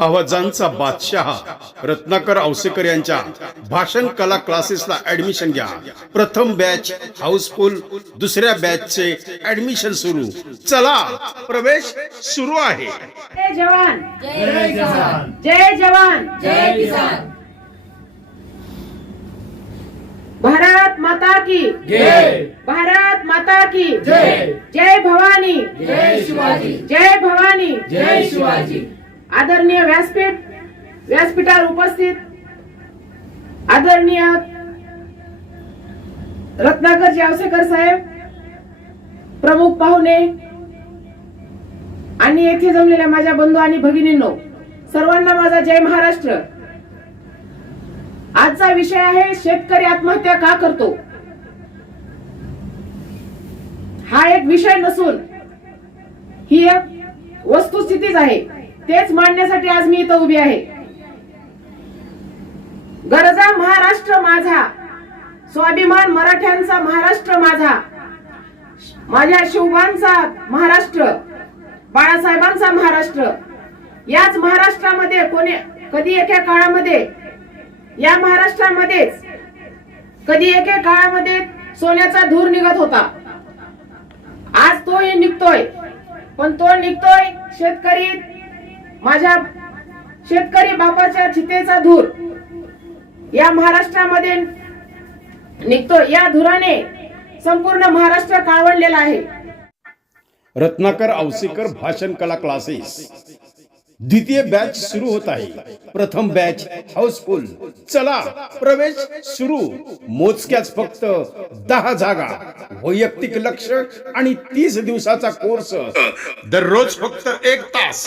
आवाजांचा बादशहा रत्नाकर औसेकर यांच्या भाषण कला क्लासेसला ऍडमिशन घ्या. प्रथम बॅच हाऊसफुल दुसऱ्या बॅचचे ऍडमिशन सुरू. चला प्रवेश सुरू आहे. जय जवान. जय किसान. जय जवान. जय किसान. भारत माता की. जय. भारत माता की. जय. जय भवानी. जय शिवाजी. जय भवानी. जय शिवाजी. आदरणीय व्यासपीठ व्यासपीठावर उपस्थित आदरणीय रत्नाकर जावसेकर साहेब प्रमुख पाहुणे आणि येथे जमलेल्या माझ्या बंधू आणि भगिनींनो सर्वांना माझा जय महाराष्ट्र. आजचा विषय आहे शेतकरी आत्महत्या का करतो? हा एक विषय नसून ही एक वस्तुस्थितीच आहे. तेच मांडण्यासाठी आज मी इथं उभी आहे. गरजा महाराष्ट्र माझा. स्वाभिमान मराठ्यांचा महाराष्ट्र माझा. माझ्या शिवबांचा महाराष्ट्र बाळासाहेबांचा महाराष्ट्र. याच महाराष्ट्रामध्ये कोणी कधी एका काळामध्ये या महाराष्ट्रामध्येच कधी एके काळामध्ये सोन्याचा धूर निघत होता. आज तोही निघतोय. पण तो निघतोय शेतकरी माझ्या शेतकरी बापाच्या चितेचा धूर या महाराष्ट्रामध्ये निघतो. या धुराने संपूर्ण महाराष्ट्र काळवडलेला आहे. रत्नाकर औसेकर भाषण कला क्लासेस. द्वितीय बॅच सुरू होत आहे. प्रथम बॅच हाऊसफुल चला प्रवेश सुरू. मोजक्याच फक्त दहा जागा. वैयक्तिक लक्ष आणि तीस दिवसाचा कोर्स दररोज फक्त एक तास.